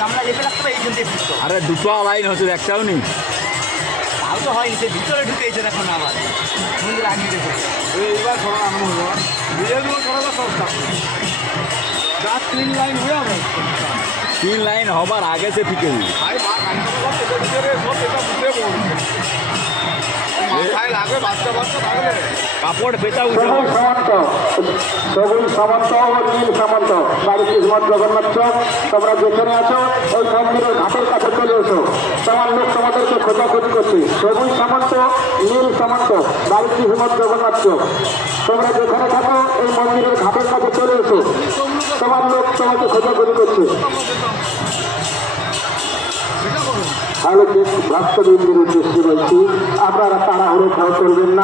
গামলা লেপে রাখতে হবে এইখান থেকে ফিরতো। আরে দুটো লাইন হচ্ছে, একটাও নেই। তাও তো হয়নি, সে ভিতরে ঢুকেছে এখন আবার মন্দির আগে দেখে। এইবার ছড়া আরম্ভ হলো, বিজয়গুলো ছড়াটা সস্তা। যা 3 লাইন হয়ে যাবে, 3 লাইন হবার আগে সে ফিকে দিই। কাপড় পেঁচা উঠে সবুজ সামন্ত ও নীল সামন্ত বাড়ি কিসমত জগন্নাথ চক, তোমরা যেখানে আছো ওই মন্দিরের ঘাটের কাছে চলে এসো। তোমার লোক তোমাদেরকে খোঁজাখুঁজি করছে। সবুজ সামন্ত, নীল সামন্ত, বাড়ি কিসমত জগন্নাথ চক, তোমরা যেখানে থাকো এই মন্দিরের ঘাটের কাছে চলে এসো। তোমার লোক তোমাকে খোঁজাখুঁজি করছে। আলোচিত ভক্তবৃন্দের উদ্দেশ্যে বলছি, আপনারা তাড়াহুড়ো করবেন না।